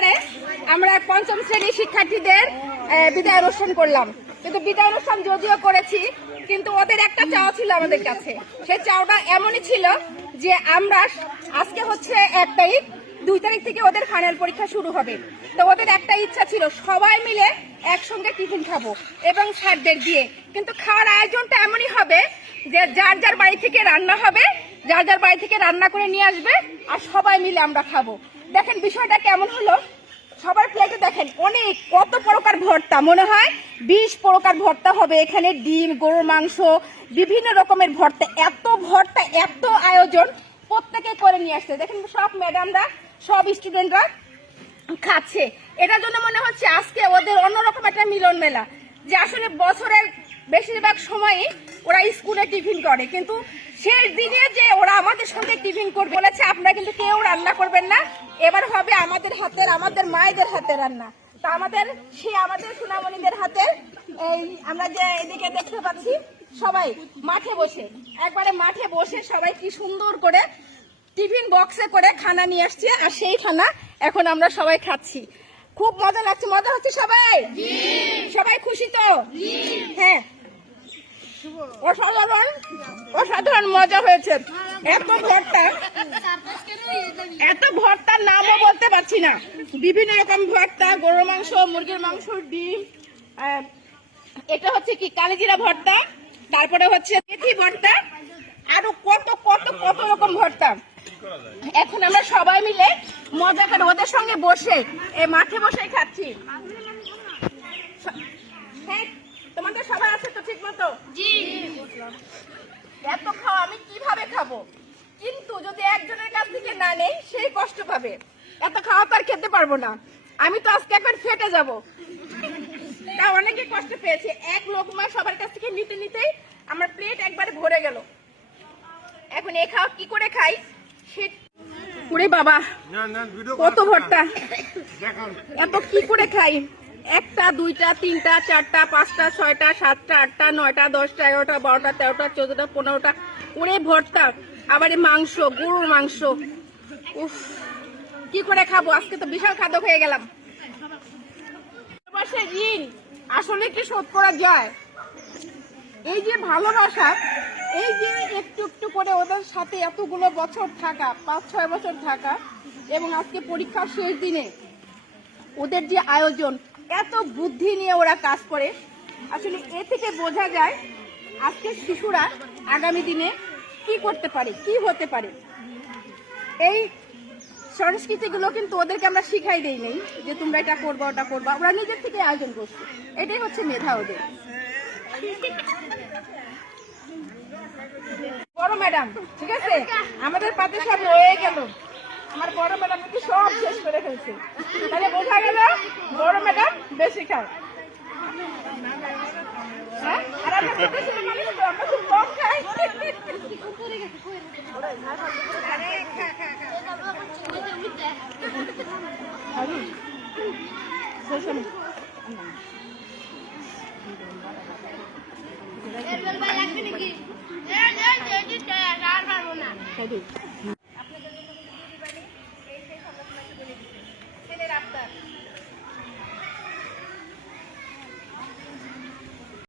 সেন্টারে আমরা পঞ্চম শ্রেণীর শিক্ষার্থীদের বিদায় অনুষ্ঠান করলাম। কিন্তু বিদায় অনুষ্ঠান যদিও করেছি, কিন্তু ওদের একটা চাওয়া ছিল আমাদের কাছে। সেই চাওয়াটা এমনই ছিল যে আমরা আজকে হচ্ছে 1 তারিখ, 2 তারিখ থেকে ওদের ফাইনাল পরীক্ষা শুরু হবে। তো ওদের একটা ইচ্ছা ছিল সবাই মিলে একসঙ্গে টিফিন খাবো এবং স্যারদের দিয়ে। কিন্তু খাওয়ার আয়োজনটা এমনই হবে যে যার যার বাড়ি থেকে রান্না হবে, যার যার বাড়ি থেকে রান্না করে নিয়ে আসবে আর সবাই মিলে আমরা খাবো। দেখেন বিষয়টা কেমন হলো, সবার প্লেটে দেখেন অনেক কত প্রকার ভর্তা, মনে হয় 20 প্রকার ভর্তা হবে এখানে। ডিম, গরুর মাংস, বিভিন্ন রকমের ভর্তা, এত ভর্তা, এত আয়োজন প্রত্যেকে করে নিয়ে আসছে। দেখেন সব ম্যাডামরা, সব স্টুডেন্টরা খাচ্ছে। এটার জন্য মনে হচ্ছে আজকে ওদের অন্যরকম একটা মিলন মেলা, যে আসলে বছরের বেশিরভাগ সময়ই ওরা স্কুলে টিফিন করে, কিন্তু শেষ দিনে যে ওরা আমাদের সঙ্গে টিফিন করবে বলেছে আপনারা কিন্তু কেউ রান্না করবেন না, এবার হবে আমাদের হাতের, আমাদের মায়েদের হাতে রান্না। তা আমাদের সোনামণিদের হাতে এই আমরা যে এদিকে দেখতে পাচ্ছি সবাই মাঠে বসে, একবারে মাঠে বসে সবাই কি সুন্দর করে টিফিন বক্সে করে খানা নিয়ে আসছে, আর সেই খানা এখন আমরা সবাই খাচ্ছি। খুব মজা লাগছে, মজা হচ্ছে সবাই? সবাই খুশি তো? হ্যাঁ, অসাধারণ মজা হয়েছে। এত ভর্তার নামও বলতে পারছি না, বিভিন্ন রকম ভর্তা, গরুর মাংস, মুরগির মাংস, ডিম, এটা হচ্ছে কি কালিজিরা ভর্তা, তারপরে হচ্ছে মেথি ভর্তা, আরো কত কত কত রকম ভর্তা। এখন আমরা সবাই মিলে মজা করে ওদের সঙ্গে বসে এই মাঠে বসে খাচ্ছি। হ্যাঁ, তোমাদের সবাই আছে তো ঠিক মতো? এত খাওয়া আমি কিভাবে খাবো? কিন্তু যদি একজনের কাছ থেকে না নেই সেই কষ্ট পাবে। এত খাওয়া তো আর খেতে পারবো না, আমি তো আজকে একবার ফেটে যাবো। তা অনেকে কষ্ট পেয়েছে, এক লোকমা সবার কাছ থেকে নিতে নিতেই আমার প্লেট একবারে ভরে গেল। এখন এ খাওয়া কি করে খাই? ওরে বাবা, কত ভর্তা, এত কি করে খাই? 1টা 2টা 3টা 4টা 5টা 6টা 7টা 8টা 9টা 10টা 11টা 12টা 13টা 14টা 15টা ওরে ভর্তা, আবার মাংস, গরুর মাংস। উফ, কি করে খাবো? আজকে তো বিশাল খাদ্য হয়ে গেলাম। ঋণ আসলে কি শোধ করা যায়? এই যে ভালোবাসা, এই যে একটু একটু করে ওদের সাথে এতগুলো বছর থাকা, 5-6 বছর থাকা, এবং আজকে পরীক্ষার শেষ দিনে ওদের যে আয়োজন, এত বুদ্ধি নিয়ে ওরা কাজ করে, আসলে এ থেকে বোঝা যায় আজকের শিশুরা আগামী দিনে কি করতে পারে, কি হতে পারে। এই সংস্কৃতিগুলো কিন্তু ওদেরকে আমরা শিখাই দেই নেই যে তোমরা এটা করবা ওটা করবা, ওরা নিজের থেকে আয়োজন করছে। এটাই হচ্ছে মেধা ওদের। বড় ম্যাডাম, ঠিক আছে, আমাদের পাতে সব রয়ে গেল, আমার বড় ম্যাডাম কিন্তু সব শেষ করে ফেলছে, তাহলে বোঝা গেল বড় ম্যাডাম বেশি খায়। হ্যাঁ, আর আমরা ছোট ছোট মানুষ তো আমরা খুব কম খাই। ছেলের আবদার